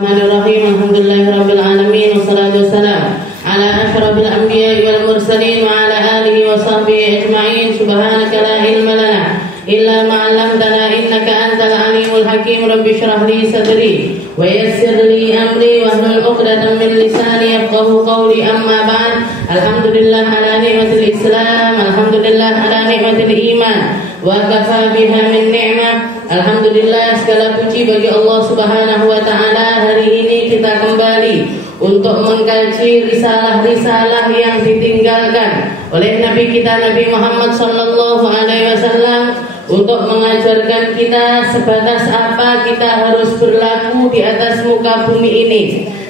Bismillahirrahmanirrahim. Alhamdulillahirabbil alamin wassalatu wassalamu ala asyrafil anbiya'i wal mursalin wa ala alihi wa sahbihi ajma'in. Subhanaka la ilma lana illa ma 'allamtana innaka antal alimul hakim. Rabbi shrah li sadri wa yassir li amri wahlul 'uqdatam min lisani yafqahu qawli. Amma ba'd. Alhamdulillah ala ni'matil Islam, alhamdulillah ala ni'matil iman, wa kafa biha min ni'mah. Alhamdulillah, segala puji bagi Allah Subhanahu wa ta'ala. Hari ini kita kembali untuk mengkaji risalah-risalah yang ditinggalkan oleh Nabi kita Nabi Muhammad sallallahu alaihi wasallam, untuk mengajarkan kita sebatas apa kita harus berlaku di atas muka bumi ini,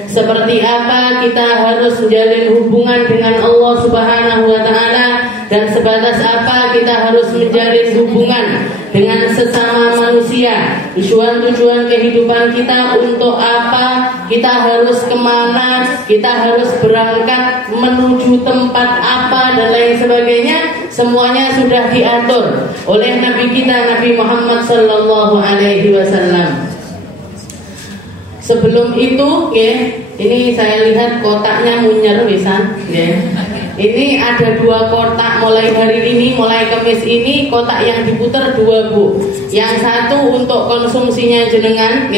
seperti apa kita harus menjalin hubungan dengan Allah Subhanahu wa ta'ala, dan sebatas apa kita harus menjalin hubungan dengan sesama manusia. Tujuan-tujuan kehidupan kita untuk apa, kita harus kemana, kita harus berangkat menuju tempat apa, dan lain sebagainya. Semuanya sudah diatur oleh Nabi kita Nabi Muhammad sallallahu alaihi wasallam. Sebelum itu, ini saya lihat kotaknya munyer pisan, Ini ada 2 kotak mulai hari ini, mulai Kamis ini, kotak yang diputar 2, Bu. Yang satu untuk konsumsinya jenengan,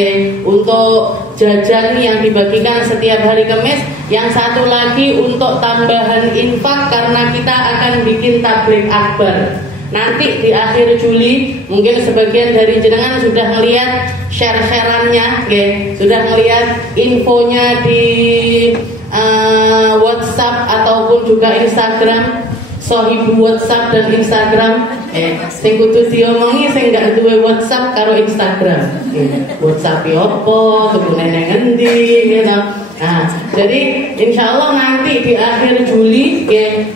untuk jajan yang dibagikan setiap hari Kamis. Yang satu lagi untuk tambahan infak, karena kita akan bikin tabligh akbar. Nanti di akhir Juli, mungkin sebagian dari jenengan sudah melihat share-sharannya, sudah melihat infonya di WhatsApp ataupun juga Instagram, sohibu WhatsApp dan Instagram. Sing kudu diomongi sing gak duwe WhatsApp karo Instagram. WhatsApp opo, tuku neneng endi gitu. Nah, jadi insya Allah nanti di akhir Juli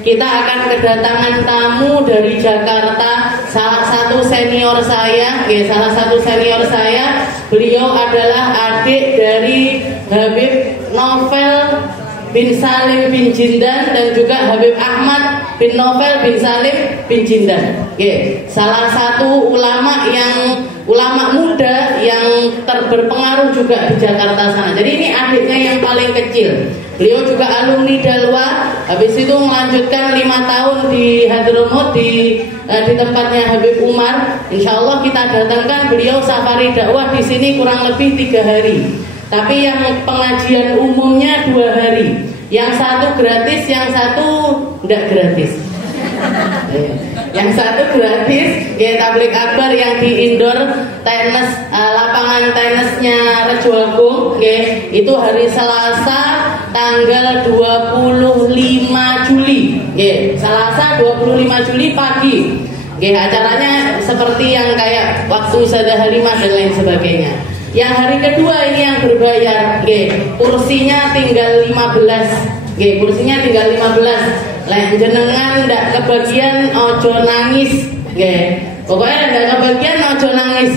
kita akan kedatangan tamu dari Jakarta. Salah satu senior saya, beliau adalah adik dari Habib Novel bin Salim bin Jindan dan juga Habib Ahmad bin Novel bin Salim bin Jindan. Salah satu ulama muda yang berpengaruh juga di Jakarta sana. Jadi ini adiknya yang paling kecil. Beliau juga alumni Dalwa. Habis itu melanjutkan 5 tahun di Hadramut di tempatnya Habib Umar. Insya Allah kita datangkan beliau safari dakwah di sini kurang lebih 3 hari. Tapi yang pengajian umumnya 2 hari. Yang satu gratis, yang satu tidak gratis. Yang satu gratis, tabligh akbar yang di indoor tenis, lapangan tenisnya Rejo Agung, itu hari Selasa tanggal 25 Juli. Selasa 25 Juli pagi. Acaranya seperti yang kayak waktu Sada Halimah dan lain sebagainya. Yang hari kedua ini yang berbayar, kursinya tinggal 15, kursinya tinggal 15. Jenengan ndak kebagian ojo nangis, pokoknya ndak kebagian ojo nangis,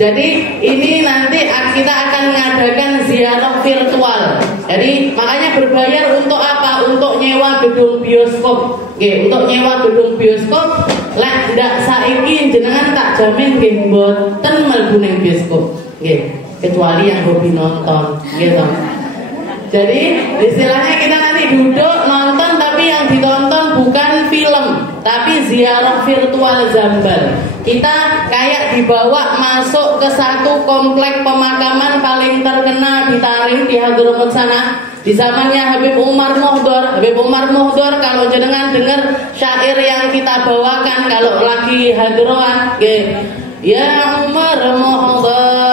Jadi ini nanti kita akan mengadakan ziarah virtual. Jadi makanya berbayar untuk apa? Untuk nyewa gedung bioskop, untuk nyewa gedung bioskop. Lek ndak saiki jenengan tak jamin mboten mlebu ning bioskop. Kecuali yang hobi nonton, gitu. Jadi istilahnya kita nanti duduk nonton, tapi yang ditonton bukan film, tapi ziarah virtual Zambal. Kita kayak dibawa masuk ke satu komplek pemakaman paling terkenal di Tarim di Hadramut sana. Di zamannya Habib Umar Muhdor. Habib Umar Muhdor, kalau jenengan dengar syair yang kita bawakan kalau lagi hadroan, ya Umar Muhdor,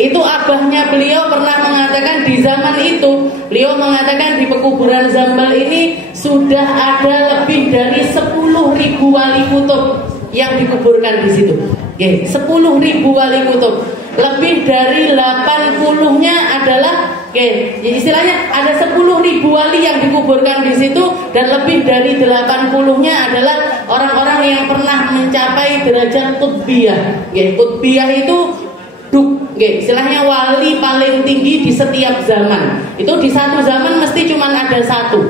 itu abahnya beliau pernah mengatakan di zaman itu, beliau mengatakan di pekuburan Zambal ini sudah ada lebih dari 10.000 wali kutub yang dikuburkan di situ. 10.000 wali kutub. Lebih dari 80-nya adalah istilahnya ada 10.000 wali yang dikuburkan di situ, dan lebih dari 80-nya adalah orang-orang yang pernah mencapai derajat qutbiyah. Qutbiyah itu istilahnya wali paling tinggi di setiap zaman. Itu di satu zaman mesti cuma ada satu.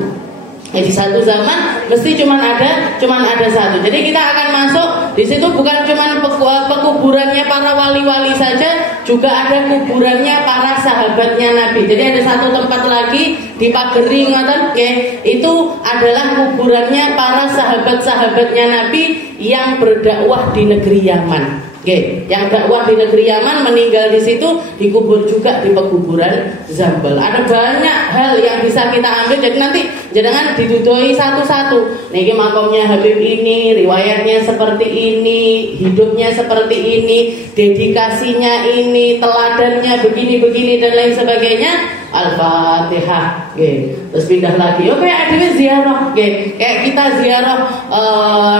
Di satu zaman mesti cuma ada satu. Jadi kita akan masuk Di situ bukan cuma pekuburannya para wali-wali saja, juga ada kuburannya para sahabatnya Nabi. Jadi ada satu tempat lagi di Pageri ngoten nggih, itu adalah kuburannya para sahabat-sahabatnya Nabi yang berdakwah di negeri Yaman. Oke, yang dakwah di negeri Yaman meninggal di situ, dikubur juga di pekuburan Zambal. Ada banyak hal yang bisa kita ambil. Jadi nanti jangan didudoi satu-satu. Niki makomnya Habib ini, riwayatnya seperti ini, hidupnya seperti ini, dedikasinya ini, teladannya begini-begini dan lain sebagainya. Al-Fatihah. Oke, terus pindah lagi. Oke, ada ziarah. Oke, kayak kita ziarah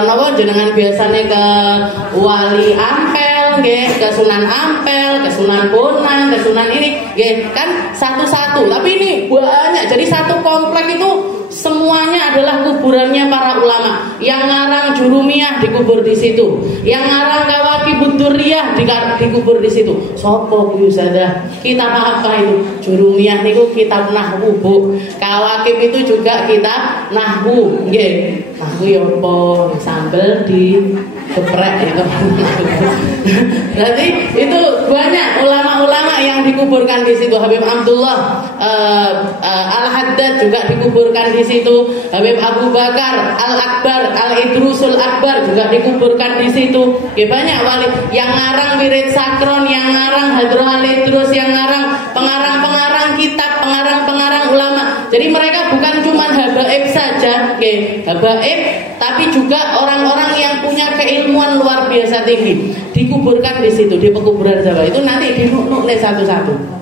napa jenengan biasanya ke Wali Ampel, nggih, ke Sunan Ampel, ke Sunan Bonang, ke Sunan ini, nggih, kan satu-satu. Tapi ini banyak. Jadi satu komplek itu semuanya adalah kuburannya para ulama. Yang ngarang Jurumiyah dikubur di situ. Yang ngarang Kawakibud Durriyah dikubur di situ. Sopo Bu Ustazah? Kitab apa itu? Jurumiyah niku kitab nahwu, Bu. Kawakib itu juga kitab nahwu, nggih. Nahwu ya apa? Sambel di geprek itu. Berarti itu banyak ulama-ulama yang dikuburkan di situ. Habib Abdullah Al-Haddad juga dikuburkan di situ. Habib Abu Bakar Al-Akbar Al-Idrusul Akbar juga dikuburkan di situ. Ya, banyak wali yang ngarang wirid sakron, yang ngarang Hadroh Al-Idrus, yang ngarang pengarang-pengarang kitab, pengarang-pengarang ulama. Jadi mereka bukan cuma habaib saja, okay, habaib, tapi juga orang-orang yang punya keilmuan luar biasa tinggi dikuburkan di situ, di pekuburan Jawa. Itu nanti dinuk-nuk satu-satu.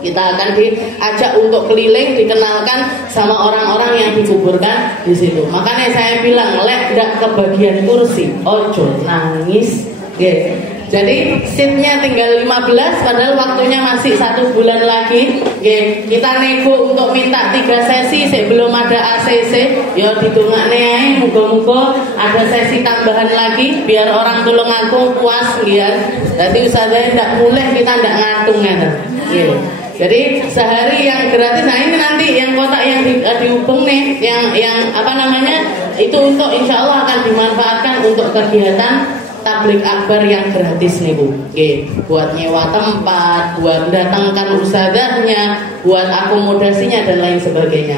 Kita akan diajak untuk keliling, dikenalkan sama orang-orang yang dikuburkan di situ. Makanya saya bilang, lek ndak kebagian kursi, ojo nangis. Okay. Jadi seatnya tinggal 15, padahal waktunya masih 1 bulan lagi. Okay. Kita nego untuk minta 3 sesi sebelum ada ACC. Ya ditungakne ae, muga-muga ada sesi tambahan lagi biar orang tulung aku puas lihat. Jadi usahanya ndak mulai, kita ndak ngatung ngeten. Okay. Jadi sehari yang gratis. Nah ini nanti yang kotak yang dihubung nih, yang apa namanya, itu untuk insya Allah akan dimanfaatkan untuk kegiatan tablik akbar yang gratis nih Bu. Oke, buat nyewa tempat, buat datangkan ustazahnya, buat akomodasinya dan lain sebagainya.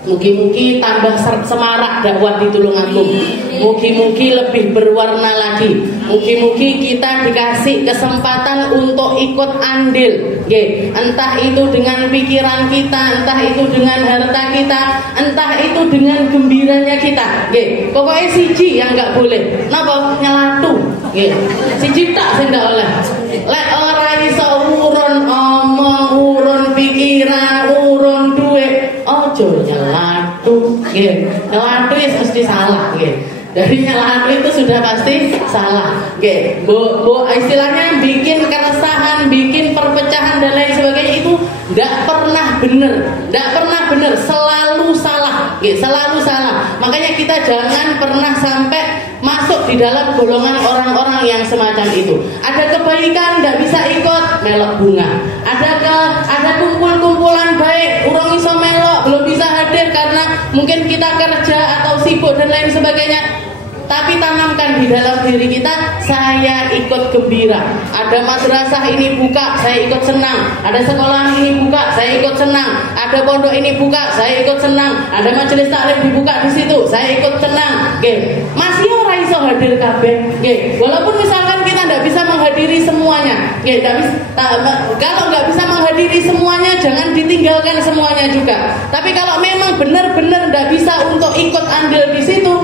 Mugi-mugi tambah semarak dakwah di Tulungagung. Mugi-mugi lebih berwarna lagi. Mugi-mugi kita dikasih kesempatan untuk ikut andil. Entah itu dengan pikiran kita, entah itu dengan harta kita, entah itu dengan gembiranya kita. Pokoknya siji yang nggak boleh. Napa? Nyelatu. Siji tak sing ndak oleh. Lek ora iso urun omong, urun pikiran, urun duit, ojo nyelatu. Nyelatu ya mesti salah. Dari nyelatu itu sudah pasti salah. Bu, istilahnya bikin keresahan, bikin perpecahan dan lain sebagainya itu tidak pernah benar, selalu salah. Selalu salah. Makanya kita jangan pernah sampai masuk di dalam golongan orang-orang yang semacam itu. Ada kebaikan tidak bisa ikut, melok bunga. Ada kumpul-kumpulan baik, urung iso melok, belum bisa hadir karena mungkin kita kerja atau sibuk dan lain sebagainya. Tapi tanamkan di dalam diri kita, saya ikut gembira. Ada madrasah ini buka, saya ikut senang. Ada sekolah ini buka, saya ikut senang. Ada pondok ini buka, saya ikut senang. Ada majelis taklim dibuka di situ, saya ikut senang. Masih ora iso hadir kabeh. Walaupun misalkan kita tidak bisa menghadiri semuanya. Kalau nggak bisa menghadiri semuanya, jangan ditinggalkan semuanya juga. Tapi kalau memang benar-benar tidak bisa untuk ikut andil di situ,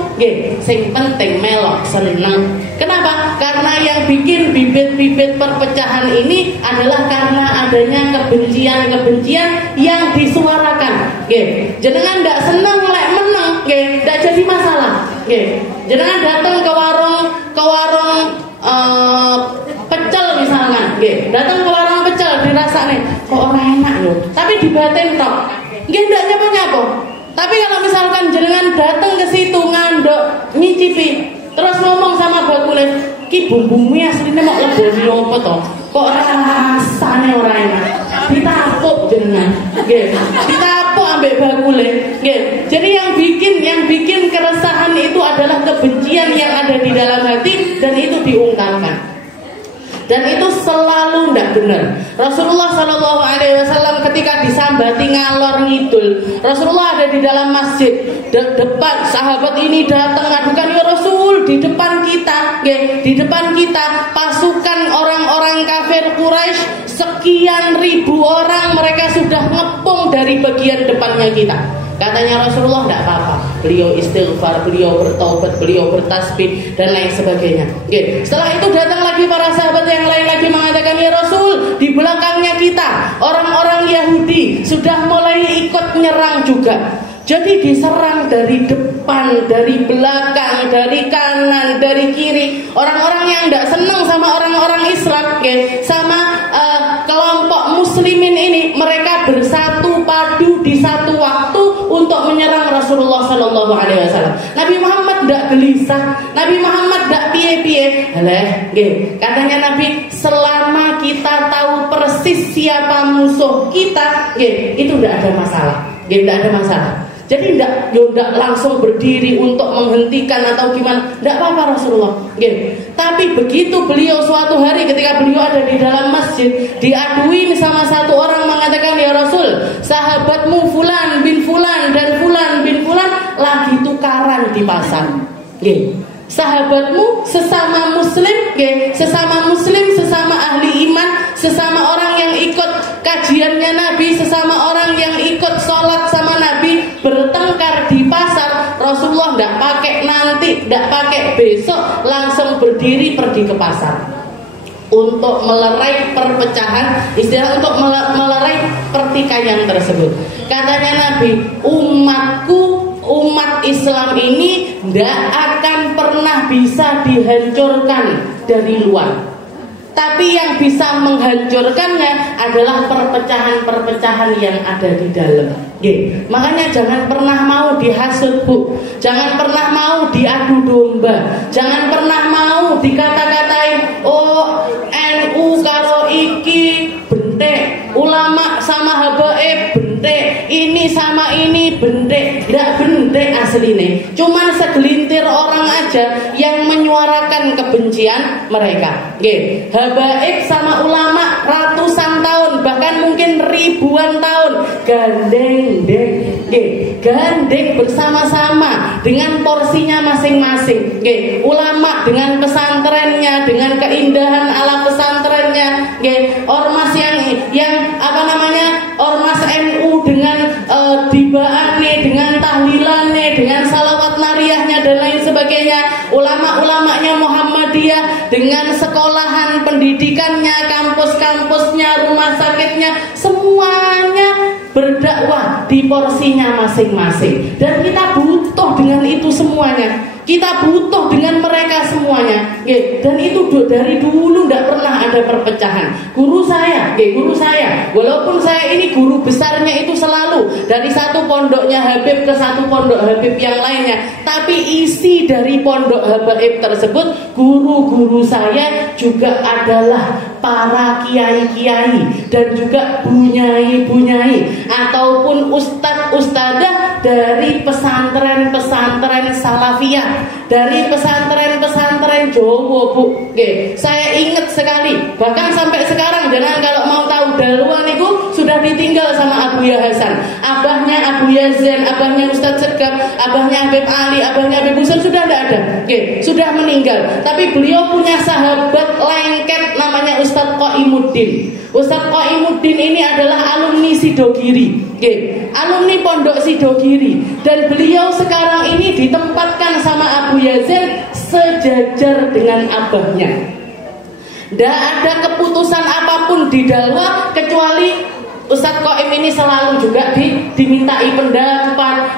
sing penting melok seneng. Kenapa? Karena yang bikin bibit-bibit perpecahan ini adalah karena adanya kebencian-kebencian yang disuarakan. Jenengan ndak seneng lek meneng, ndak jadi masalah. Jenengan datang ke warung pecel misalkan, datang ke warung pecel dirasa nih kok orang enak loh, tapi di batin tok, ndak nyapa-nyapa. Tapi kalau misalkan jenengan datang ke situ ngandok, nyicipi, terus ngomong sama bakule, ki bumbunya aslinya mau lebih apa toh? Kok rasanya orang enak? Ditapuk jenengan, ditapuk ambek bakule. Jadi yang bikin keresahan itu adalah kebencian yang ada di dalam hati itu diungkapkan. Dan itu selalu tidak benar. Rasulullah SAW ketika disambati ngalor ngidul, Rasulullah ada di dalam masjid, depan sahabat ini datang ngadukan, ya Rasul, di depan kita, di depan kita pasukan orang-orang kafir Quraisy sekian ribu orang, mereka sudah ngepung dari bagian depannya kita. Katanya Rasulullah, tidak apa-apa. Beliau istighfar, beliau bertaubat, beliau bertasbih dan lain sebagainya. Setelah itu datang lagi para sahabat yang lain lagi mengatakan, ya Rasul, di belakangnya kita orang-orang Yahudi sudah mulai ikut menyerang juga. Jadi diserang dari depan, dari belakang, dari kanan, dari kiri. Orang-orang yang tidak senang sama orang-orang Islam, sama kelompok muslimin ini, mereka bersatu padu di satu waktu untuk menyerang Rasulullah Sallallahu Alaihi Wasallam. Nabi Muhammad tidak gelisah, Nabi Muhammad tidak piye-piye. Katanya Nabi, selama kita tahu persis siapa musuh kita, itu tidak ada masalah, tidak ada masalah. Jadi tidak langsung berdiri untuk menghentikan atau gimana, tidak apa-apa Rasulullah. Tapi begitu beliau suatu hari ketika beliau ada di dalam masjid, diaduin sama satu orang mengatakan, ya Rasul, sahabatmu Fulan bin Fulan dan Fulan bin Fulan lagi tukaran di pasar. Sahabatmu sesama muslim, sesama ahli iman, sesama orang yang ikut kajiannya Nabi, sesama orang yang ikut sholat sama Nabi, bertengkar di pasar. Rasulullah tidak pakai nanti, tidak pakai besok, langsung berdiri pergi ke pasar untuk melerai perpecahan, istilah untuk melerai pertikaian tersebut. Katanya Nabi, umat Islam ini tidak akan pernah bisa dihancurkan dari luar, tapi yang bisa menghancurkannya adalah perpecahan-perpecahan yang ada di dalam. Makanya jangan pernah mau dihasut, Bu. Jangan pernah mau diadu domba. Jangan pernah mau dikata-katain, oh NU karo iki bentek, ulama sama habaib bentek, ini sama ini bentek. Tidak bentek aslinya, cuman segelintir orang aja yang menyuarakan kebencian mereka. Habaib sama ulama ratusan tahun, bahkan mungkin ribuan tahun gandeng bersama-sama dengan porsinya masing-masing. Ulama dengan pesantrennya, dengan keindahan ala pesantrennya. Ormas yang ormas NU dengan dibaane, dengan tahlilannya, dengan salawat nariyahnya dan lain sebagainya. Ulama-ulamanya Muhammadiyah dengan sekolahan pendidikannya, kampus-kampusnya, rumah sakitnya, semuanya berdakwah di porsinya masing-masing. Dan kita butuh dengan itu semuanya. Kita butuh dengan mereka semuanya. Dan itu dari dulu tidak pernah ada perpecahan. Guru saya, walaupun saya ini guru besarnya itu selalu dari satu pondoknya Habib ke satu pondok Habib yang lainnya, tapi isi dari pondok Habib tersebut, guru-guru saya juga adalah para kiai-kiai dan juga bunyai-bunyai ataupun ustadz-ustadzah dari pesantren-pesantren salafiyah, dari pesantren-pesantren Jawa, Bu. Saya ingat sekali, bahkan sampai sekarang, jangan kalau mau tahu Dalwan itu sudah ditinggal sama Abuya Hasan, abahnya Abu Yazan, abahnya Ustadz Segaf, abahnya Habib Ali, abahnya Habib Husain sudah tidak ada, sudah meninggal. Tapi beliau punya sahabat lengket namanya Ustadz Qaimuddin. Ustadz Qaimuddin ini adalah alumni Sidogiri, alumni Pondok Sidogiri, dan beliau sekarang ini ditempatkan sama Abu Yazan sejajar dengan abahnya. Tidak ada keputusan apapun di Dalwa kecuali Ustadz Qaim ini selalu juga dimintai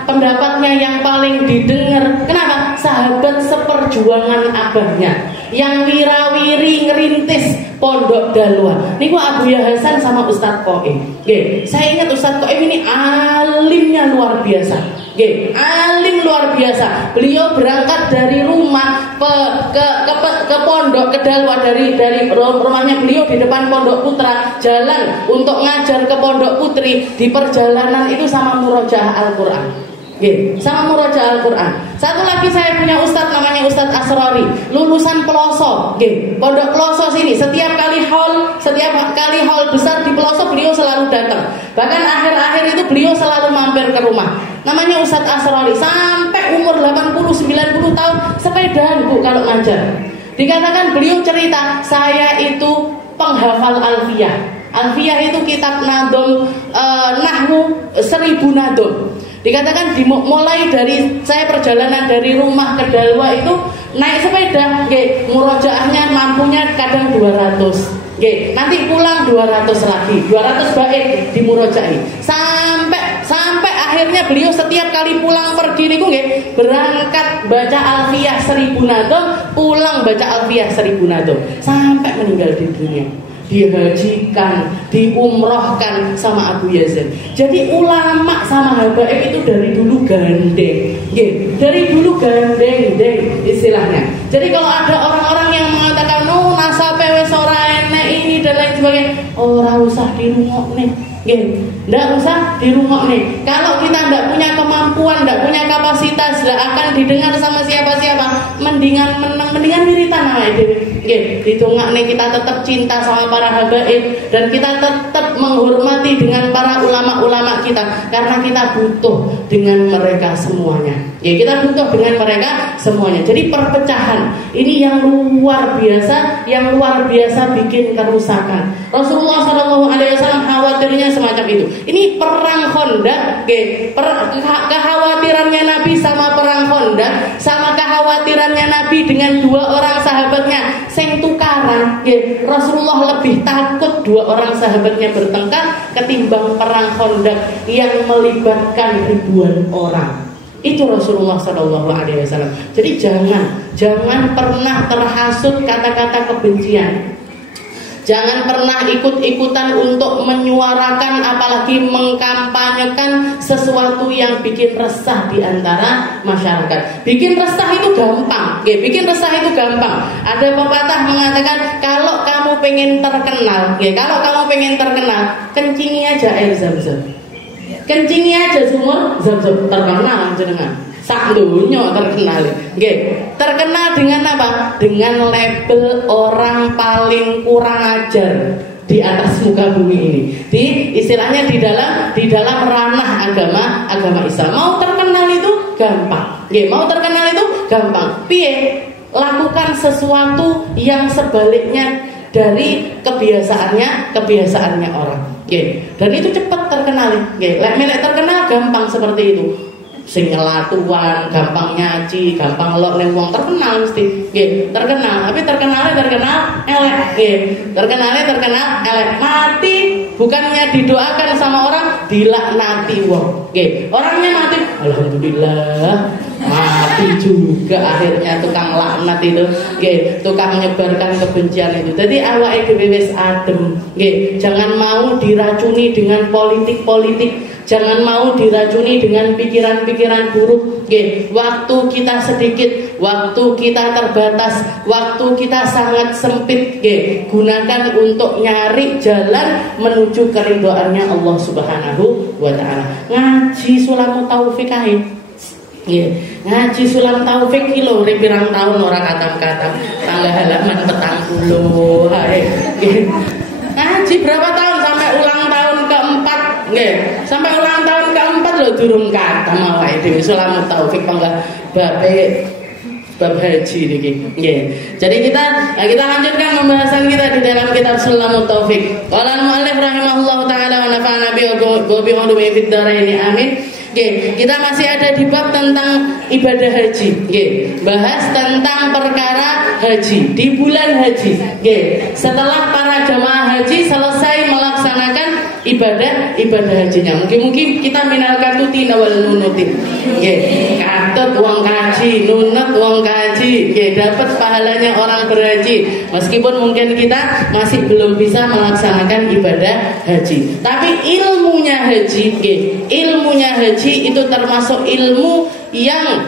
pendapatnya yang paling didengar. Kenapa? Sahabat seperjuangan abahnya yang wirawiri ngerintis Pondok Dalwa. Niku Abu Hasan sama Ustadz Qaim. Saya ingat Ustadz Qaim ini alimnya luar biasa. Alim luar biasa. Beliau berangkat dari rumah ke pondok ke Dalwa, dari rumahnya beliau di depan Pondok Putra, jalan untuk ngajar ke Pondok Putri. Di perjalanan itu sama murojaah Al-Quran. sama murajaah Al-Quran. Satu lagi saya punya ustadz namanya Ustadz Asrori, lulusan Peloso, Pondok Peloso sini. Setiap kali haul besar di Peloso beliau selalu datang. Bahkan akhir-akhir itu beliau selalu mampir ke rumah. Namanya Ustadz Asrori, sampai umur 80-90 tahun sepedaan Bu kalau ngajar. Dikatakan beliau cerita, saya itu penghafal Alfiyah. Alfiyah itu kitab nadom, nahwu 1000 nadom. Dikatakan mulai dari saya perjalanan dari rumah ke Dalwa itu naik sepeda, murojaahnya mampunya kadang 200, nanti pulang 200 lagi, 200 bait di murojahi. Sampai akhirnya beliau setiap kali pulang pergi niku berangkat baca Alfiyah 1000 nadom, pulang baca Alfiyah 1000 nadom sampai meninggal di dunia. Dihajikan, diumrohkan sama Abu Yazid. Jadi ulama sama habaib itu dari dulu gandeng, dari dulu gandeng istilahnya. Jadi kalau ada orang-orang yang mengatakan nasabe wis ora enek ini dan lain sebagainya, ora usah dirungokne. Nggak usah dirungokne. Kalau kita nggak punya kemampuan, nggak punya kapasitas, nggak akan didengar sama siapa-siapa, mendingan wiritan awake dhewe. Ditungakne kita tetap cinta sama para habaib dan kita tetap menghormati dengan para ulama-ulama kita karena kita butuh dengan mereka semuanya. Kita butuh dengan mereka semuanya. Jadi perpecahan ini yang luar biasa bikin kerusakan. Rasulullah SAW khawatirnya semacam itu. Ini perang Khandaq, kekhawatirannya Nabi sama perang Khandaq, sama kekhawatirannya Nabi dengan 2 orang sahabatnya sing tukaran. Rasulullah lebih takut 2 orang sahabatnya bertengkar ketimbang perang Khandaq yang melibatkan ribuan orang. Itu Rasulullah SAW. Jadi jangan pernah terhasut kata-kata kebencian. Jangan pernah ikut-ikutan untuk menyuarakan apalagi mengkampanyekan sesuatu yang bikin resah di antara masyarakat. Bikin resah itu gampang. Ada pepatah mengatakan kalau kamu pengen terkenal, kencingi aja air Zam-Zam. Kencingi aja sumur Zam-Zam, terkenal jenengan. Sak dunya terkenal. Terkenal dengan apa? Dengan label orang paling kurang ajar di atas muka bumi ini. Istilahnya di dalam ranah agama Islam. Mau terkenal itu gampang. Piye? Lakukan sesuatu yang sebaliknya dari kebiasaannya orang. Dan itu cepat terkenal. Lek terkenal gampang seperti itu. Sing ngelatuan, gampang nyaci, gampang ngelok ning wong terkenal mesti. Terkenal, tapi terkenal elek. Terkenal elek. Mati bukannya didoakan sama orang, dilaknati wong. Orangnya mati, alhamdulillah. Mati juga akhirnya tukang laknat itu, tukang menyebarkan kebencian itu. Jadi awake dhewe wis adem, jangan mau diracuni dengan politik. Jangan mau diracuni dengan pikiran-pikiran buruk. Waktu kita sedikit, waktu kita terbatas, waktu kita sangat sempit. Gunakan untuk nyari jalan menuju keridhoannya Allah Subhanahu wa Ta'ala. Ngaji Sulamut Taufik ae. Ngaji Sulam Taufik ki lho pirang tahun ora katam-katam, tangga halaman 40 ae. Ngaji berapa tahun sampai ulang tahun keempat? Sampai ulang tahun keempat loh durung katam awake dhewe Sulamut Taufik panggah bab haji niki. Jadi kita lanjutkan pembahasan kita di dalam kitab Sulamut Taufik. Qala al-mu'allif rahimahullahu taala wa nafa'ana bi ulumi fid dharain. Amin. Kita masih ada di bab tentang ibadah haji. Bahas tentang perkara haji di bulan haji. Setelah para jamaah haji selesai melaksanakan ibadah hajinya, mungkin kita minal katuti wal nunutin. Katut uang kaji, nunut uang kaji, dapat pahalanya orang berhaji. Meskipun mungkin kita masih belum bisa melaksanakan ibadah haji, tapi ilmunya haji itu termasuk ilmu yang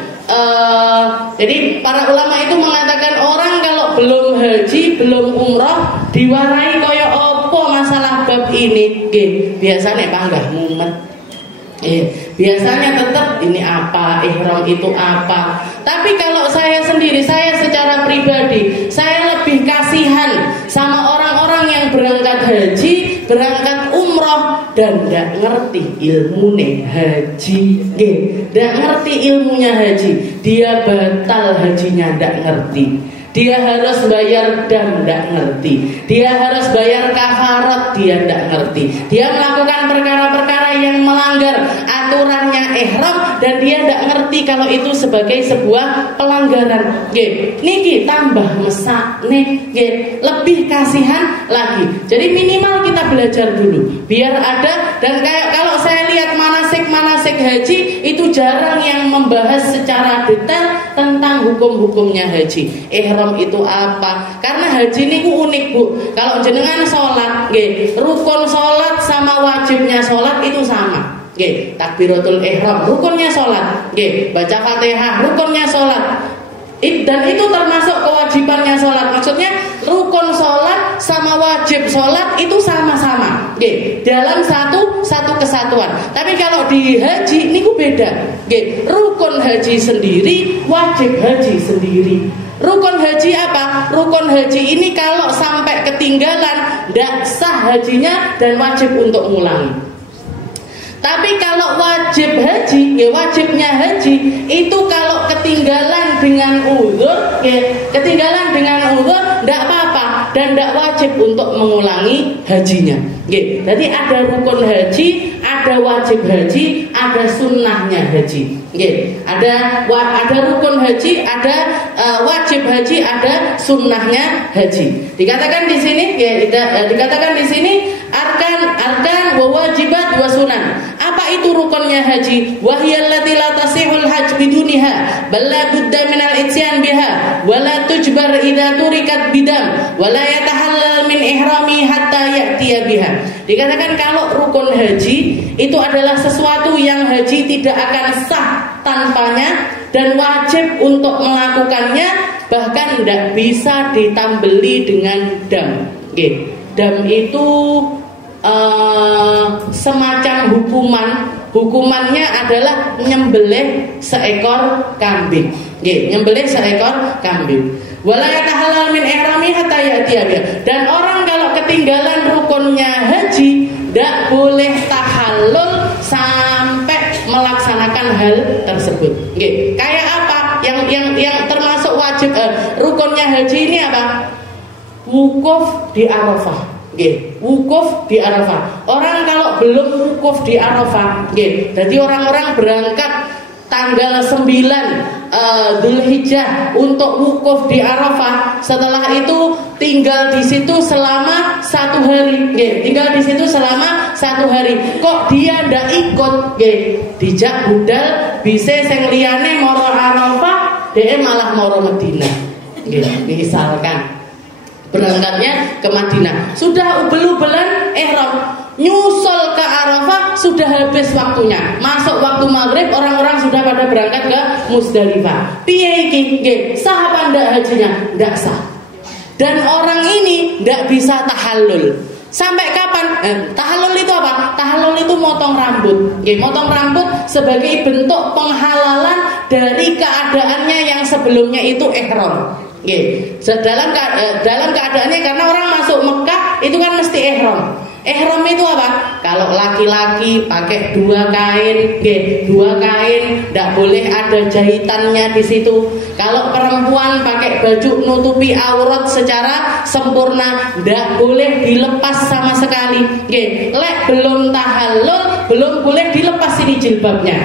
jadi para ulama itu mengatakan orang kalau belum haji, belum umroh, diwarai kaya apa masalah bab ini. Biasanya panggah mumet. Biasanya tetap ini apa, ihram itu apa. Tapi kalau saya sendiri, saya secara pribadi, saya lebih kasihan sama orang-orang yang berangkat haji, berangkat umroh dan tidak ngerti ilmunya haji. Tidak ngerti ilmunya haji, dia batal hajinya, tidak ngerti. Dia harus bayar dam, tidak ngerti. Dia harus bayar kafarat, dia tidak ngerti. Dia melakukan perkara-perkara yang melanggar aturannya ihram dan dia tidak ngerti kalau itu sebagai sebuah pelanggaran. Niki tambah mesak nih, lebih kasihan lagi. Jadi minimal kita belajar dulu, biar ada. Dan kayak kalau saya lihat manasik haji itu jarang yang membahas secara detail tentang hukum-hukumnya haji. Ihram itu apa? Karena haji ini unik, Bu. Kalau jenengan sholat, rukun sholat sama wajibnya sholat itu sama. Takbiratul ihram, rukunnya sholat. Baca Fatihah, rukunnya sholat. Dan itu termasuk kewajibannya sholat. Maksudnya rukun sholat sama wajib sholat itu sama-sama, dalam satu kesatuan. Tapi kalau di haji ini beda. Rukun haji sendiri, wajib haji sendiri. Rukun haji apa? Rukun haji ini kalau sampai ketinggalan tidak sah hajinya dan wajib untuk mengulangi. Tapi kalau wajib haji, wajibnya haji itu kalau ketinggalan dengan uzur, ketinggalan dengan uzur tidak apa-apa dan tidak wajib untuk mengulangi hajinya. Jadi ada rukun haji, ada wajib haji, ada sunnahnya haji. Ada rukun haji, ada wajib haji, ada sunnahnya haji. Dikatakan di sini, dikatakan di sini arkan wa wajibat wa sunan. Apa itu rukunnya haji? Wahiyallati la tasihul hajj biduniha bal la budda minal ityan biha wa la tujbar idza turikat bidam wa la yatahallal min ihrami hatta ya'tiya biha. Dikatakan kalau rukun haji itu adalah sesuatu yang haji tidak akan sah tanpanya dan wajib untuk melakukannya, bahkan tidak bisa ditambeli dengan dam. Dam itu semacam hukumannya adalah nyembelih seekor kambing. Nyembelih seekor kambing. Wala yatahallal min ihrami hatta ya'tiya biha. Dan orang kalau ketinggalan rukunnya haji tidak boleh tahallul sampai melaksanakan hal tersebut. Kayak apa? Yang termasuk wajib rukunnya haji ini apa? Wukuf di Arafah. Wukuf di Arafah. Orang kalau belum wukuf di Arafah, jadi orang-orang berangkat tanggal 9 Dzulhijjah untuk wukuf di Arafah. Setelah itu tinggal di situ selama 1 hari. Tinggal di situ selama 1 hari. Kok dia ndak ikut? Dijak budal bisa sing liyane moro Arafah, dia malah moro Madinah. Misalkan berangkatnya ke Madinah, sudah ubel-ubelan ihram, nyusul ke Arafah, sudah habis waktunya. Masuk waktu maghrib, orang-orang sudah pada berangkat ke Musdalifah. Piye iki? Sah apa ndak hajinya? Ndak sah. Dan orang ini ndak bisa tahallul. Sampai kapan? Tahallul itu apa? Tahallul itu motong rambut. Motong rambut sebagai bentuk penghalalan dari keadaannya yang sebelumnya itu ihram. Dalam keadaannya karena orang masuk Mekah itu kan mesti ihram. Ihram itu apa? Kalau laki-laki pakai 2 kain, 2 kain, tidak boleh ada jahitannya di situ. Kalau perempuan pakai baju nutupi aurat secara sempurna, tidak boleh dilepas sama sekali. Lek belum tahallul, belum boleh dilepas ini jilbabnya.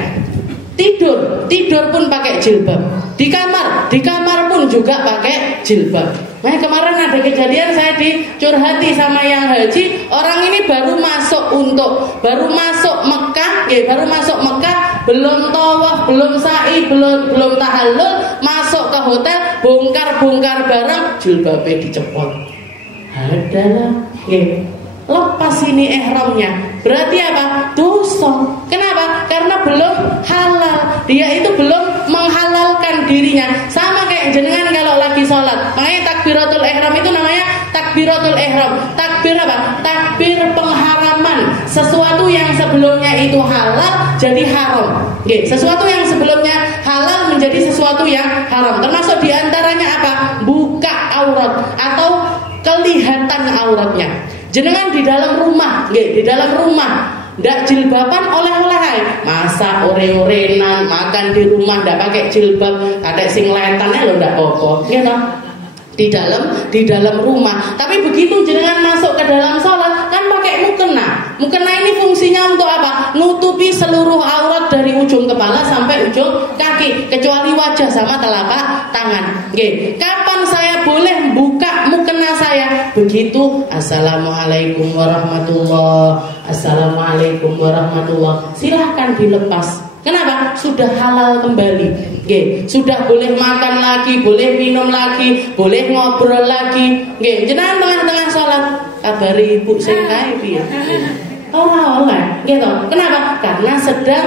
Tidur pun pakai jilbab. Di kamar pun juga pakai jilbab. Nah, kemarin ada kejadian saya dicurhati sama yang haji. Orang ini baru masuk Mekah, belum tawaf, belum sa'i, belum tahallul, masuk ke hotel, bongkar barang, jilbabnya dicepot. Adalah, lepas ini ihramnya. Berarti apa? Dosa. Kenapa? Karena belum halal. Dia itu belum menghalalkan dirinya. Sama kayak jenengan kalau lagi sholat. Makanya takbiratul ihram itu namanya takbiratul ihram. Takbir apa? Takbir pengharaman. Sesuatu sesuatu yang sebelumnya itu halal jadi haram. Nggih, sesuatu yang sebelumnya halal menjadi sesuatu yang haram. Termasuk diantaranya apa? Buka aurat atau kelihatan auratnya. Jenengan di dalam rumah, nggih, di dalam rumah ndak jilbaban oleh-oleh, masa ore-orenan makan di rumah ndak pakai jilbab, ada sing letannya lho ndak apa-apa, gitu. Di dalam rumah. Tapi begitu jenengan masuk ke dalam sholat kan pakai mukena. Mukena ini fungsinya untuk apa? Nutupi seluruh aurat dari ujung kepala sampai ujung kaki, kecuali wajah sama telapak tangan. Oke. Kapan saya boleh buka mukena saya? Begitu assalamualaikum warahmatullahi, assalamualaikum warahmatullahi. Silahkan dilepas. Kenapa? Sudah halal kembali. Oke, sudah boleh makan lagi, boleh minum lagi, boleh ngobrol lagi. Oke, jenengan tengah-tengah sholat kabari ibu sing kae piye? Ora oleh, gitu. Kenapa? Karena sedang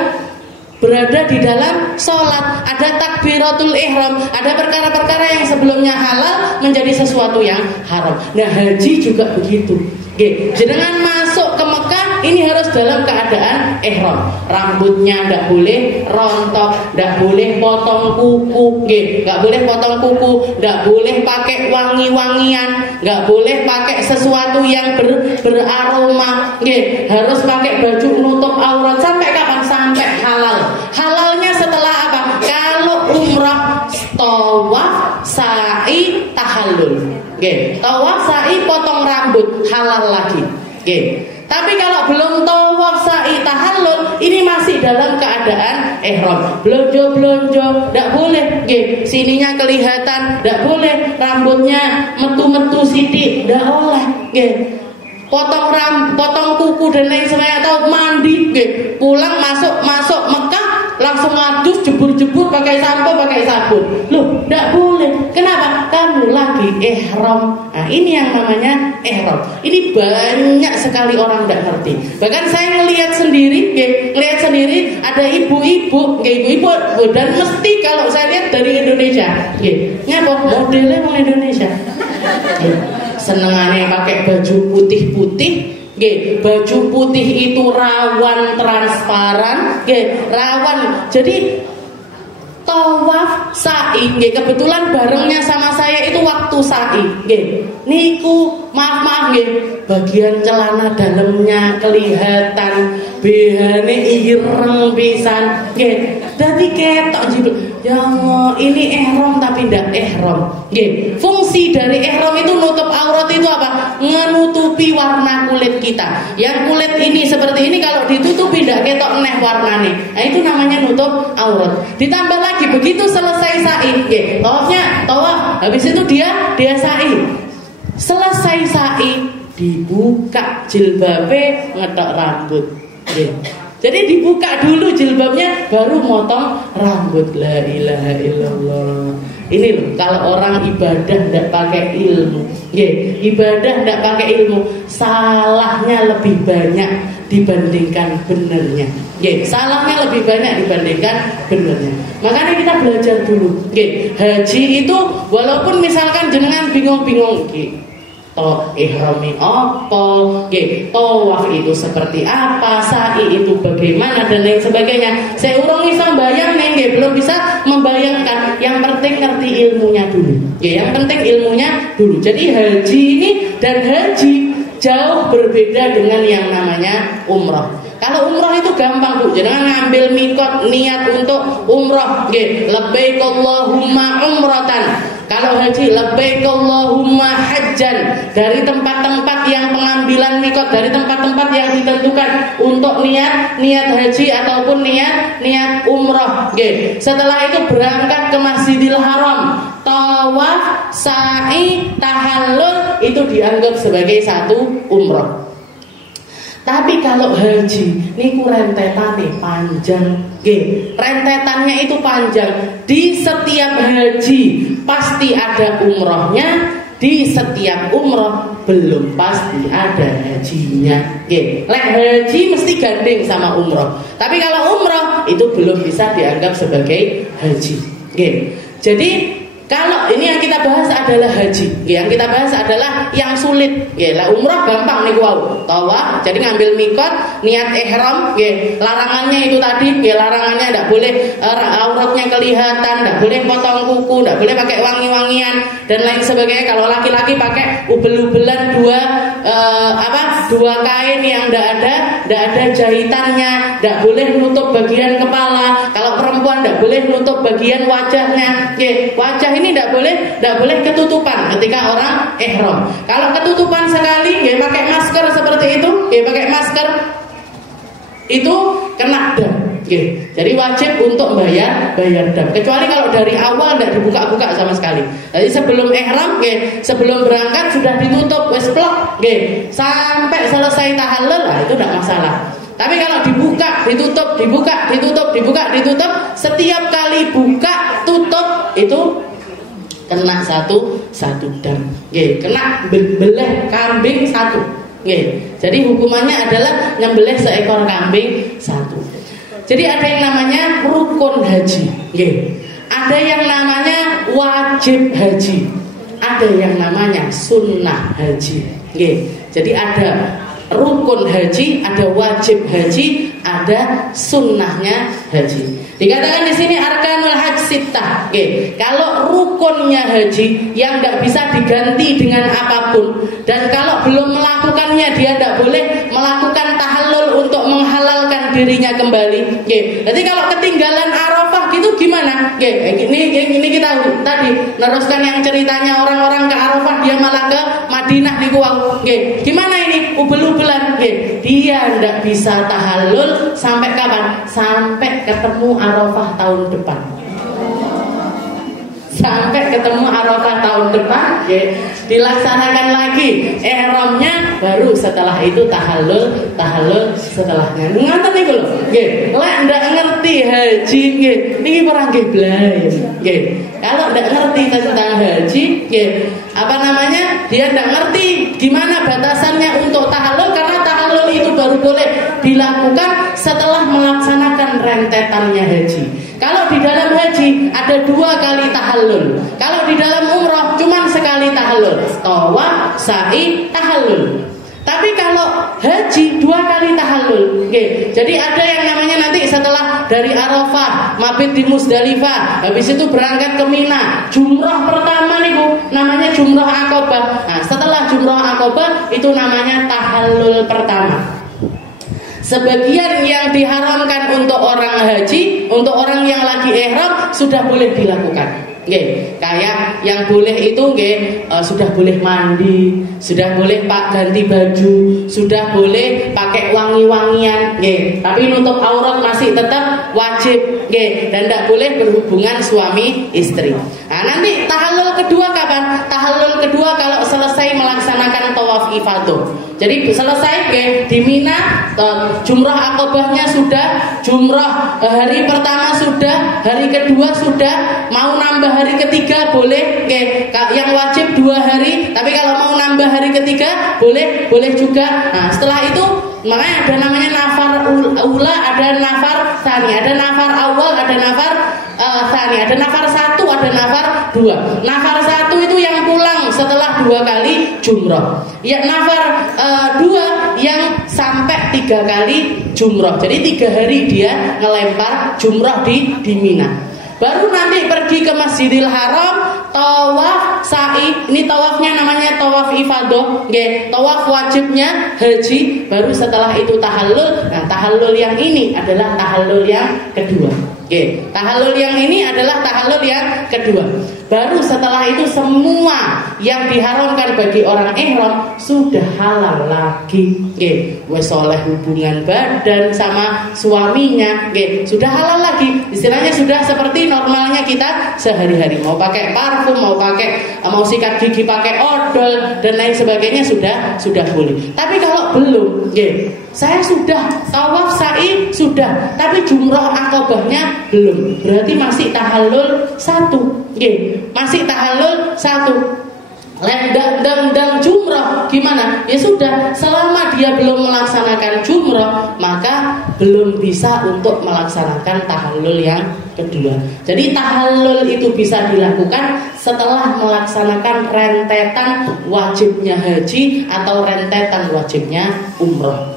berada di dalam sholat. Ada takbiratul ihram, ada perkara-perkara yang sebelumnya halal menjadi sesuatu yang haram. Nah, haji juga begitu. Oke, jenengan masuk ke Mekah ini harus dalam keadaan ihram. Rambutnya enggak boleh rontok, enggak boleh potong kuku, nggih, enggak boleh potong kuku, enggak boleh pakai wangi-wangian, enggak boleh pakai sesuatu yang beraroma, nggih, harus pakai baju nutup aurat sampai kapan? Sampai halal. Halalnya setelah apa? Kalau umrah, tawaf, sa'i, tahallul. Nggih, tawaf, sa'i, potong rambut, halal lagi. Nggih. Tapi kalau belum tawaf, sa'i, tahallul, ini masih dalam keadaan ihram. Blonjo-blonjo ndak boleh, nggih. Sininya kelihatan, ndak boleh. Rambutnya metu-metu sithik, ndak oleh, nggih. Potong kuku dan lain sebagainya, atau mandi, nggih. Pulang masuk Mekah langsung ngadus jebur-jebur pakai sampo, pakai sabun. Loh, ndak boleh. Kenapa? Kamu lagi ihram. Nah, ini yang namanya ihram. Ini banyak sekali orang ndak ngerti. Bahkan saya ngelihat sendiri, ada ibu-ibu, ibu-ibu, dan mesti kalau saya lihat dari Indonesia, ngapa modelnya orang Indonesia. Senengannya pakai baju putih-putih. Baju putih itu rawan transparan, rawan. Jadi tawaf, sa'i, kebetulan barengnya sama saya itu waktu sa'i. Niku maaf, bagian celana dalamnya kelihatan, behane ireng pisan. Dadi ketok jibril. Ya Allah, ini ihram tapi ndak ihram. Fungsi dari ihram itu nutup aurat itu apa? Menutupi warna kulit kita. Yang kulit ini seperti ini kalau ditutupi ndak ketok neh warnane. Nah, itu namanya nutup aurat. Ditambah lagi begitu selesai sa'i, tawaf, habis itu dia sa'i. Selesai sa'i, dibuka jilbabe, ngetok rambut. Jadi dibuka dulu jilbabnya, baru motong rambut. La ilaha illallah. Ini loh, kalau orang ibadah tidak pakai ilmu, ibadah tidak pakai ilmu, salahnya lebih banyak dibandingkan benernya. Salahnya lebih banyak dibandingkan benernya. Makanya kita belajar dulu. Haji itu walaupun misalkan jenengan bingung-bingung, ihrami apa, tawaf itu seperti apa, sa'i itu bagaimana dan lain sebagainya. Saya urung bisa bayang nih, belum bisa membayangkan. Yang penting ngerti ilmunya dulu. Yang penting ilmunya dulu. Jadi haji ini dan haji jauh berbeda dengan yang namanya umrah. Kalau umrah itu gampang Bu, jangan ngambil mikot niat untuk umrah, labbaik Allahumma umratan. Kalau haji labbaik Allahumma hajjan, dari tempat-tempat yang pengambilan mikot, dari tempat-tempat yang ditentukan untuk niat haji ataupun niat umrah. Setelah itu berangkat ke Masjidil Haram, tawaf, sa'i, tahallul, itu dianggap sebagai satu umrah. Tapi kalau haji, niku rentetannya panjang, rentetannya itu panjang. Di setiap haji pasti ada umrohnya, di setiap umroh belum pasti ada hajinya. Lek haji mesti gandeng sama umroh. Tapi kalau umroh itu belum bisa dianggap sebagai haji. Jadi Kalau ini yang kita bahas adalah haji, yang kita bahas adalah yang sulit. Lah umrah gampang nih wau. Tawaf, jadi ngambil mikot, niat ihram, larangannya itu tadi, larangannya tidak boleh auratnya kelihatan, tidak boleh potong kuku, tidak boleh pakai wangi-wangian dan lain sebagainya. Kalau laki-laki pakai ubel-ubelan dua kain yang tidak ada jahitannya, tidak boleh menutup bagian kepala. Kalau perempuan tidak boleh menutup bagian wajahnya. Wajah ini tidak boleh ketutupan ketika orang ihram. Kalau ketutupan sekali, pakai masker seperti itu, pakai masker itu kena dam. Jadi wajib untuk bayar dam. Kecuali kalau dari awal tidak dibuka-buka sama sekali. Jadi sebelum ihram, sebelum berangkat sudah ditutup wes plok, sampai selesai tahallul, itu tidak masalah. Tapi kalau dibuka, ditutup, dibuka, ditutup, dibuka, ditutup, setiap kali buka, tutup itu kena satu dam. Kena belah kambing satu. Jadi hukumannya adalah nyembelih seekor kambing satu. Jadi ada yang namanya rukun haji, ada yang namanya wajib haji, ada yang namanya sunnah haji. Jadi ada rukun haji, ada wajib haji, ada sunnahnya haji. Dikatakan di sini arkanul hajj sittah. Kalau rukunnya haji yang tidak bisa diganti dengan apapun, dan kalau belum melakukannya dia tidak boleh melakukan tahallul untuk menghalalkan dirinya kembali. Jadi kalau ketinggalan Arafah gitu gimana? Ini kita tadi neruskan yang ceritanya orang-orang ke Arafah dia malah ke Madinah di Kuwau. Gimana ini? Ubel-ubelan. Dia tidak bisa tahallul sampai kapan? Sampai ketemu Arafah tahun depan. Sampai ketemu Arafah tahun depan, dilaksanakan lagi ihramnya, baru setelah itu tahallul setelahnya. Ngoten niku lho. Lek ndak ngerti haji niki ora nggih blay. Kalau ndak ngerti tentang haji, dia ndak ngerti gimana batasannya untuk tahallul, karena tahallul itu baru boleh dilakukan setelah melaksanakan rentetannya haji. Kalau di dalam haji ada 2 kali tahallul. Kalau di dalam umrah cuma sekali tahallul. Tawaf, sa'i, tahallul. Tapi kalau haji 2 kali tahallul. Jadi ada yang namanya nanti setelah dari Arafah, mabit di Muzdalifah, habis itu berangkat ke Mina, jumrah pertama nih Bu, namanya jumrah Aqabah. Nah, setelah jumrah Aqabah itu namanya tahallul pertama. Sebagian yang diharamkan untuk orang haji, untuk orang yang lagi ihram sudah boleh dilakukan. Kayak yang boleh itu sudah boleh mandi, sudah boleh ganti baju, sudah boleh pakai wangi-wangian, tapi nutup aurat masih tetap wajib, dan tidak boleh berhubungan suami istri. Nah, nanti tahallul kedua kapan? Tahallul kedua kalau selesai melaksanakan tawaf ifadah. Jadi selesai di Mina, jumrah Aqabahnya sudah, jumrah hari pertama sudah, hari kedua sudah, mau nambah hari ketiga boleh, yang wajib 2 hari, tapi kalau mau nambah hari ketiga boleh juga. Nah, setelah itu makanya ada namanya nafar ula, ada nafar tsani, ada nafar awal, ada nafar tsani, ada nafar 1, ada nafar 2. Nafar 1 itu yang pulang setelah 2 kali jumrah. Ya, nafar 2 yang sampai 3 kali jumrah. Jadi 3 hari dia ngelempar jumrah di Mina. Baru nanti pergi ke Masjidil Haram, tawaf, sa'i. Ini tawafnya namanya tawaf ifadah, tawaf wajibnya haji. Baru setelah itu tahallul. Nah, tahallul yang ini adalah tahallul yang kedua. Tahallul yang ini adalah tahallul yang kedua. Baru setelah itu semua yang diharamkan bagi orang ihram sudah halal lagi. Wes soleh hubungan badan sama suaminya, sudah halal lagi. Istilahnya sudah seperti normalnya kita sehari-hari. Mau pakai parfum, mau sikat gigi pakai odol dan lain sebagainya sudah boleh. Tapi kalau belum, saya sudah tawaf sa'i sudah, tapi jumrah Aqabahnya belum. Berarti masih tahallul 1. Masih tahallul 1. Dan jumrah gimana? Ya sudah, selama dia belum melaksanakan jumrah, maka belum bisa untuk melaksanakan tahallul yang kedua. Jadi tahallul itu bisa dilakukan setelah melaksanakan rentetan wajibnya haji atau rentetan wajibnya umroh.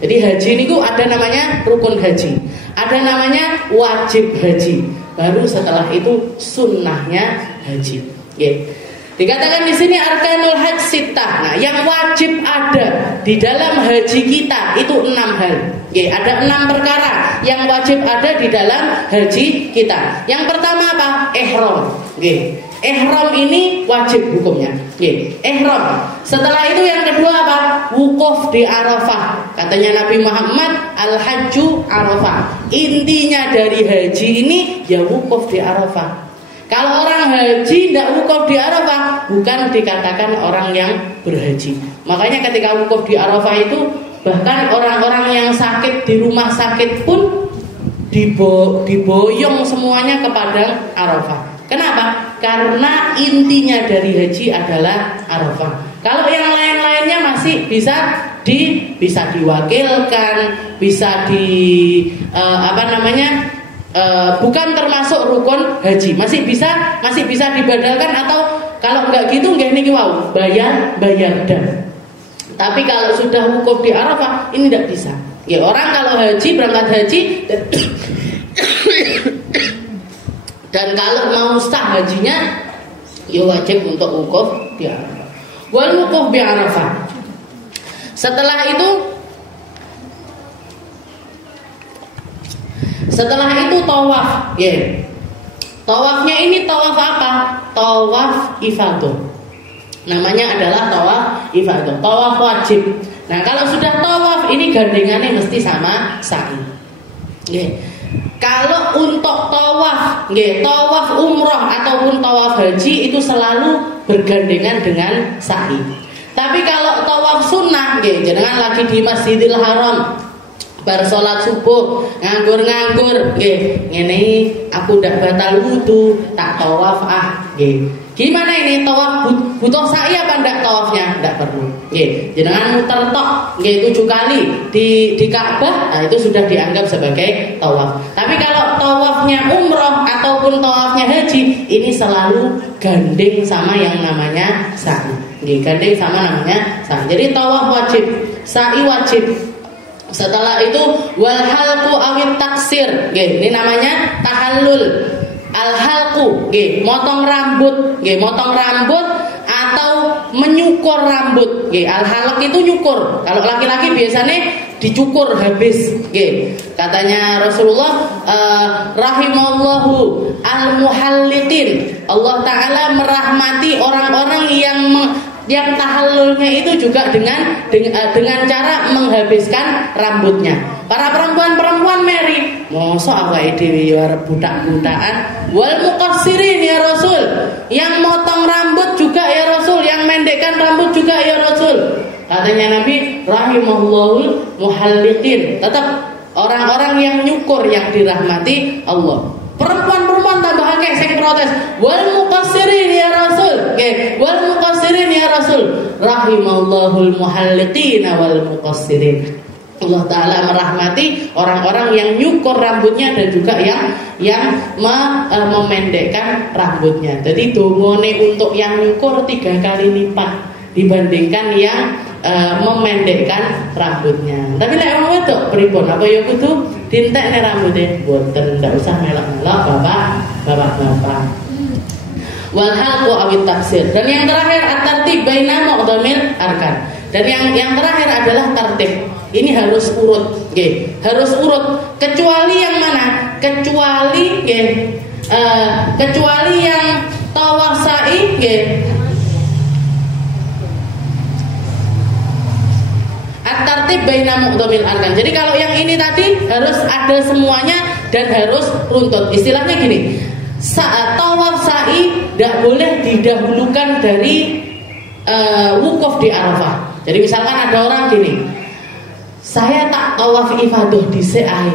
Jadi haji ini ada namanya rukun haji, ada namanya wajib haji, baru setelah itu sunnahnya haji. Dikatakan di sini arkanul hajj sittah. Nah, yang wajib ada di dalam haji kita itu 6 hal. Ada 6 perkara yang wajib ada di dalam haji kita. Yang pertama apa? Ihram. Ihram ini wajib hukumnya. Ihram. Setelah itu yang kedua apa? Wukuf di Arafah. Katanya Nabi Muhammad, al-hajju Arafah. Intinya dari haji ini ya wukuf di Arafah. Kalau orang haji tidak wukuf di Arafah, bukan dikatakan orang yang berhaji. Makanya ketika wukuf di Arafah itu, bahkan orang-orang yang sakit di rumah sakit pun diboyong semuanya ke padang Arafah. Kenapa? Karena intinya dari haji adalah Arafah. Kalau yang lain-lainnya masih bisa diwakilkan, bisa bukan termasuk rukun haji, masih bisa dibadalkan, atau kalau enggak gitu nggih niki wau bayar dan. Tapi kalau sudah wukuf di Arafah ini tidak bisa. Orang kalau haji, berangkat haji dan kalau mau sah hajinya ya wajib untuk wukuf di Arafah. Wal wukuf di Arafah. Setelah itu tawaf. Tawafnya ini tawaf apa? Tawaf ifadah. Namanya adalah tawaf ifadah, tawaf wajib. Nah, kalau sudah tawaf ini gandengannya mesti sama sa'i. Kalau untuk tawaf, tawaf umroh ataupun tawaf haji itu selalu bergandengan dengan sa'i. Tapi kalau tawaf sunnah, jangan lagi di Masjidil Haram, bar sholat subuh nganggur, ngene aku ndak batal wudu, tak tawaf Gimana ini tawaf butuh sa'i apa ndak tawafnya? Ndak perlu. Jangan muter tok 7 kali di Ka'bah, nah itu sudah dianggap sebagai tawaf. Tapi kalau tawafnya umroh ataupun tawafnya haji, ini selalu gandeng sama yang namanya sa'i. Gandeng sama namanya sa'i. Jadi tawaf wajib, sa'i wajib. Setelah itu wal halqu awit taksir, ini namanya tahallul. Al halqu, motong rambut, atau menyukur rambut. Al halq itu nyukur. Kalau laki-laki biasanya dicukur habis. Katanya Rasulullah, rahimallahu al muhalliqin. Allah Taala merahmati orang-orang yang tahallulnya itu juga dengan cara menghabiskan rambutnya. Para perempuan meri, mosok awake dhewe ya arep butak-butakan. Wal muqassirin ya Rasul, yang motong rambut juga ya Rasul, yang mendekkan rambut juga ya Rasul. Katanya Nabi, rahimahullahul muhalliqin. Tetap orang-orang yang nyukur, yang dirahmati Allah. Perempuan tambah akeh sing protes. Wal muqassirin ya Rasul. Wal muqassirin ya Rasul. Rahimallahul muhalliqina wal muqassirin. Allah Ta'ala merahmati orang-orang yang nyukur rambutnya dan juga yang memendekkan rambutnya. Jadi dongone untuk yang nyukur 3 kali lipat dibandingkan yang memendekkan rambutnya. Tapi lek wong wedok pripun? Apa ya kudu dintekne rambutnya? Mboten, ndak usah melok-melok bapak-bapak. Wal halqu awit taksir. Dan yang terakhir at-tartib baina muqdamil arkan. Dan yang terakhir adalah tertib. Ini harus urut, harus urut. Kecuali yang mana? Kecuali yang tawaf sa'i, at-tartib baina muqdamil arkan. Jadi kalau yang ini tadi harus ada semuanya dan harus runtut. Istilahnya gini, saat tawaf sa'i tidak boleh didahulukan dari wukuf di Arafah. Jadi misalkan ada orang gini, saya tak tawaf ifadah di Sa'i,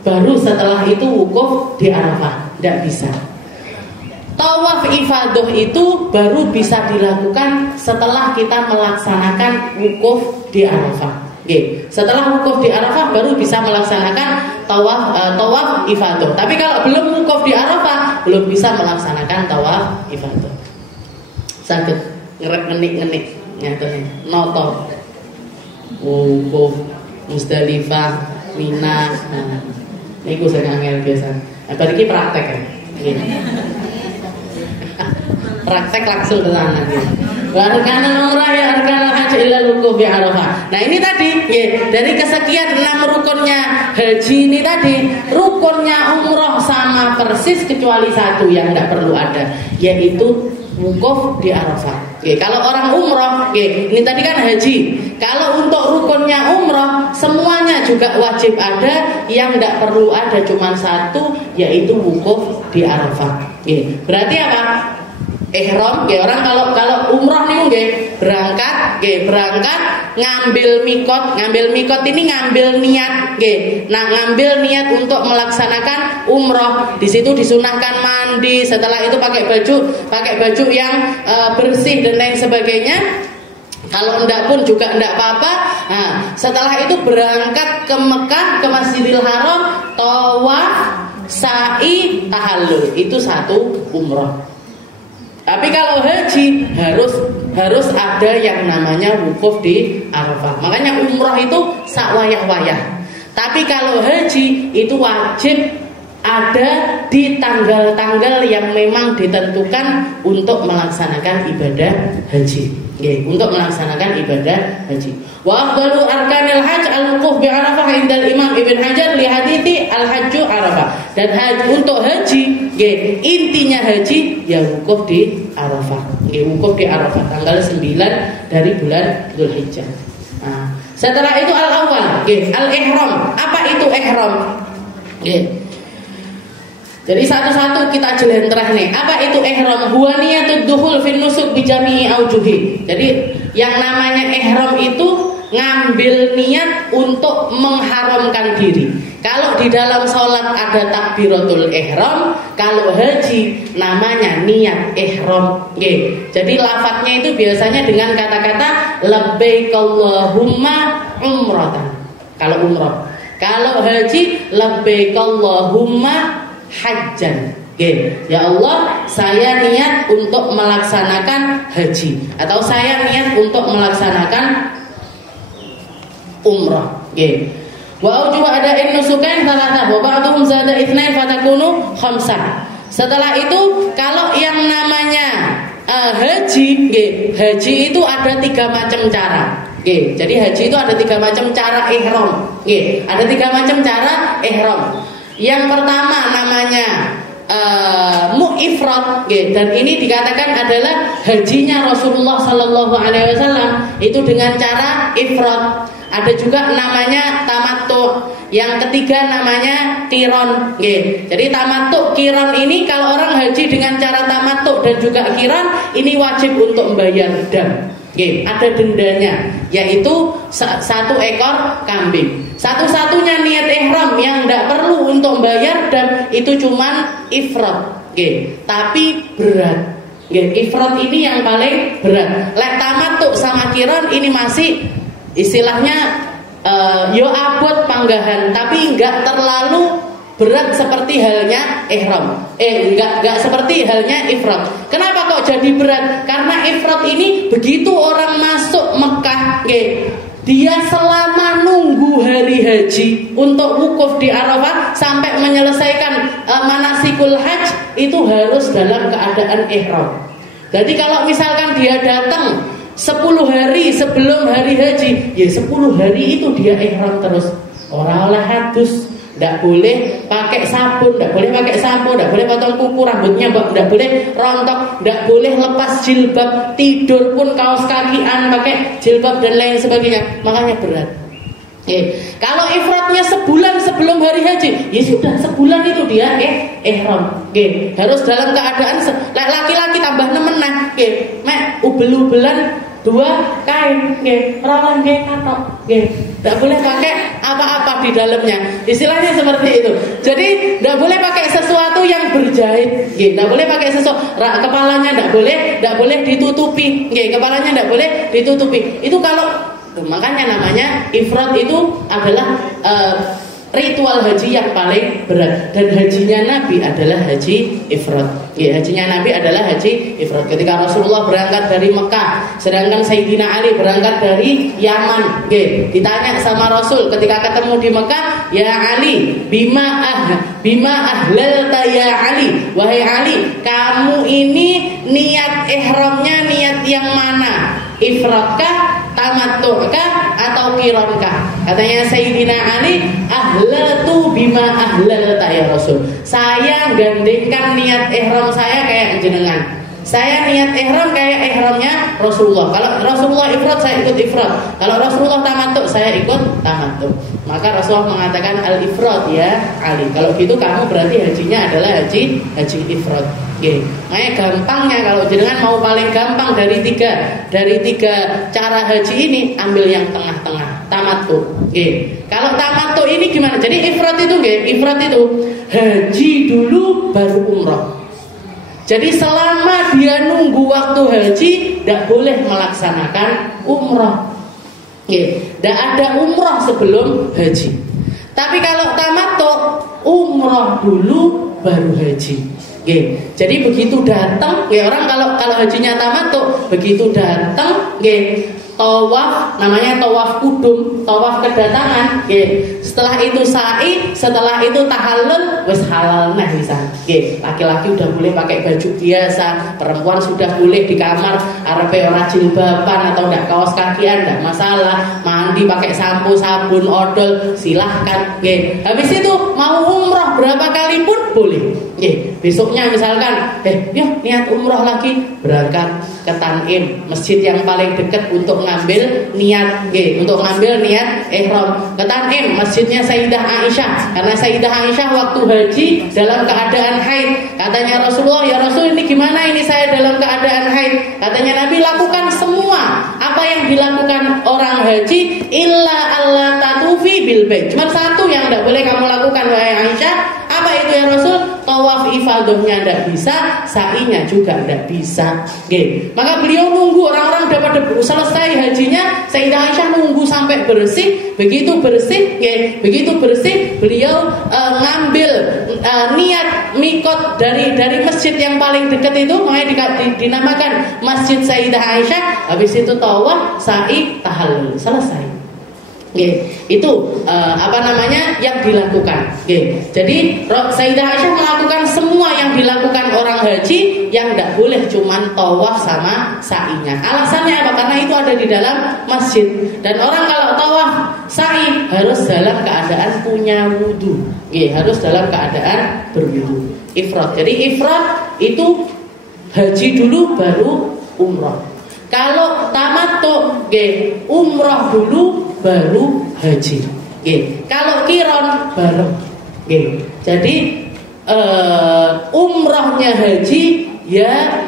baru setelah itu wukuf di Arafah. Tidak bisa. Tawaf ifadah itu baru bisa dilakukan setelah kita melaksanakan wukuf di Arafah. Setelah wukuf di Arafah baru bisa melaksanakan tawaf ifadah. Tapi kalau belum wukuf di Arafah, belum bisa melaksanakan tawaf ifadah. Saged ngenik-ngenik ngeten noto. Wukuf Musdalifah, Mina. Nah, niku sing angel biasa. Apa iki praktek ya? Praktek langsung ke sana gitu. Arkanul umrah ya arkanul haji illa wukuf bi Arafah. Nah ini tadi ya, dari kesekian 6 rukunnya haji ini tadi, rukunnya umroh sama persis kecuali satu yang tidak perlu ada, yaitu wukuf di Arafah. Oke, kalau orang umroh, oke, ini tadi kan haji. Kalau untuk rukunnya umroh, semuanya juga wajib ada. Yang tidak perlu ada cuma satu, yaitu wukuf di Arafah. Oke, berarti apa? Ihram, oke, orang kalau umroh nih, oke, berangkat ngambil mikot ini ngambil niat, oke. Nah, ngambil niat untuk melaksanakan umroh. Di situ disunahkan mandi. Setelah itu pakai baju yang bersih dan lain sebagainya. Kalau enggak pun juga enggak apa-apa. Nah, setelah itu berangkat ke Mekah, ke Masjidil Haram, tawaf, sa'i, tahallul. Itu satu umroh. Tapi kalau haji harus ada yang namanya wukuf di Arafah. Makanya umroh itu sak wayah-wayah. Tapi kalau haji itu wajib ada di tanggal-tanggal yang memang ditentukan untuk melaksanakan ibadah haji. Oke, untuk melaksanakan ibadah haji. Wa afdalu arkanil hajj al-wuquf bi Arafah indal Imam Ibn Hajar li hadithi al-hajju Arafah. Dan untuk haji, intinya haji ya wukuf di Arafah. Wukuf di Arafah tanggal 9 dari bulan Dzulhijjah. Nah, setelah itu al-awwal, al-ihram. Apa itu ihram? Jadi satu-satu kita jelentreh nih. Apa itu ihram? Huwa niyatud dukhul fin nusuk bi jami'i aujuhi. Jadi yang namanya ihram itu ngambil niat untuk mengharamkan diri. Kalau di dalam sholat ada takbiratul ihram, kalau haji namanya niat ihram. Jadi lafadznya itu biasanya dengan kata-kata labbaik Allahumma umratan. Kalau umrah. Kalau haji labbaik Allahumma hajjan. Ya Allah, saya niat untuk melaksanakan haji, atau saya niat untuk melaksanakan umrah. Wa aujuhu ada'in nusukain thalathah wa ba'duhum zada itsnain fatakunu khamsah. Setelah itu kalau yang namanya haji itu ada 3 macam cara. Jadi haji itu ada 3 macam cara ihram. Ada 3 macam cara ihram. Yang pertama namanya mu'ifrad, dan ini dikatakan adalah hajinya Rasulullah Sallallahu Alaihi Wasallam itu dengan cara ifrad. Ada juga namanya tamattu. Yang ketiga namanya qiran. Jadi tamattu, qiran ini kalau orang haji dengan cara tamattu dan juga qiran ini wajib untuk membayar dam. Ada dendanya, yaitu 1 ekor kambing. Satu-satunya niat ihram yang tidak perlu untuk membayar dam itu cuman ifrad. Tapi berat. Ifrad ini yang paling berat. Lek tamattu sama qiran ini masih istilahnya yo abot panggahan, tapi enggak terlalu berat seperti halnya ihram. Enggak seperti halnya ifrad. Kenapa kok jadi berat? Karena ifrad ini begitu orang masuk Mekah, dia selama nunggu hari haji untuk wukuf di Arafah sampai menyelesaikan manasikul hajj itu harus dalam keadaan ihram. Jadi kalau misalkan dia datang 10 hari sebelum hari haji, ya 10 hari itu dia ihram terus. Orang oleh hadus, tidak boleh pakai sabun, tidak boleh pakai sampo, tidak boleh potong kuku rambutnya, tidak boleh rontok, tidak boleh lepas jilbab, tidur pun kaos kakian pakai jilbab dan lain sebagainya. Makanya berat. Kalau ifradnya sebulan sebelum hari haji, ya sudah sebulan itu dia ihram. Harus dalam keadaan laki-laki tambah nemenah, mek ubel-ubelan 2 kain, rawan katok, tidak boleh pakai apa-apa di dalamnya. Istilahnya seperti itu. Jadi tidak boleh pakai sesuatu yang berjahit, tidak boleh pakai sesuatu. Kepalanya tidak boleh ditutupi, kepalanya tidak boleh ditutupi. Itu kalau makanya namanya ifrad itu adalah ritual haji yang paling berat, dan hajinya Nabi adalah haji ifrad. Ya, hajinya Nabi adalah haji ifrad. Ketika Rasulullah berangkat dari Mekah, sedangkan Sayyidina Ali berangkat dari Yaman. Ya, ditanya sama Rasul ketika ketemu di Mekah, ya Ali, bima ahlalta ya Ali, wahai Ali, kamu ini niat ihramnya niat yang mana? Ifradkah, tamattu'kah, atau qironkah? Katanya Sayyidina Ali, ahlatu bima ahlalta ya Rasul. Saya gandengkan niat ihram saya kayak jenengan. Saya niat ihram kayak ihramnya Rasulullah. Kalau Rasulullah ifrad, saya ikut ifrad. Kalau Rasulullah tamattu, saya ikut tamattu. Maka Rasulullah mengatakan al-ifrad ya Ali. Kalau gitu kamu berarti hajinya adalah haji ifrad. Oke, makanya gampangnya kalau jenengan mau paling gampang dari tiga cara haji ini, ambil yang tengah-tengah, tamattu. Oke, kalau tamattu ini gimana? Jadi ifrad itu, haji dulu baru umrah. Jadi selama dia nunggu waktu haji, tidak boleh melaksanakan umrah. Tidak ada umrah sebelum haji. Tapi kalau tamattu, umrah dulu baru haji. Jadi begitu datang, orang kalau hajinya tamattu, begitu datang, tawaf, namanya tawaf kudum, tawaf kedatangan. Setelah itu sa'i, setelah itu tahallul, wis halal nah bisa. Laki-laki udah boleh pakai baju biasa, perempuan sudah boleh di kamar arepe ora jilbaban atau enggak kaos kakian, enggak masalah. Mandi pakai sampo, sabun, odol, silahkan. Habis itu mau umrah berapa kali pun boleh. Besoknya misalkan, yuk niat umrah lagi, berangkat ke Tanim, masjid yang paling dekat untuk ngambil niat, untuk ngambil niat ihram. Ke Tanim, masjidnya Sayyidah Aisyah, karena Sayyidah Aisyah waktu haji dalam keadaan haid. Katanya Rasulullah, ya Rasul, ini gimana ini saya dalam keadaan haid? Katanya Nabi, lakukan semua apa yang dilakukan orang haji, illa alla tatufi bil bait. Cuma satu yang tidak boleh kamu lakukan wahai Aisyah. Apa itu ya Rasul? Tawaf ifadahnya tidak bisa, sa'inya juga tidak bisa. Maka beliau nunggu orang-orang udah pada selesai hajinya, Sayyidah Aisyah nunggu sampai bersih. Begitu bersih, beliau ngambil niat mikot dari masjid yang paling dekat itu, makanya dinamakan Masjid Sayyidah Aisyah. Habis itu tawaf, sa'i, tahallul, selesai. Itu yang dilakukan. Jadi Sayyidah Aisyah melakukan semua yang dilakukan orang haji, yang tidak boleh cuman tawaf sama sa'inya. Alasannya apa? Karena itu ada di dalam masjid. Dan orang kalau tawaf sa'i harus dalam keadaan punya wudu. Harus dalam keadaan berwudu. Ifrad. Jadi ifrad itu haji dulu baru umrah. Kalau tamattu, umrah dulu baru haji. Kalau qiron bareng. Jadi umrahnya haji, ya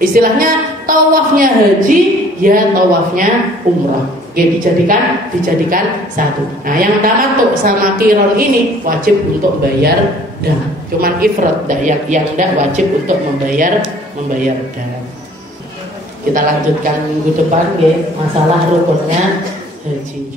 istilahnya tawafnya haji, ya tawafnya umrah. Dijadikan satu. Nah, yang tamattu sama qiron ini wajib untuk bayar dah. Cuman ifrad yang tidak wajib untuk membayar dah. Kita lanjutkan minggu depan masalah rukunnya haji.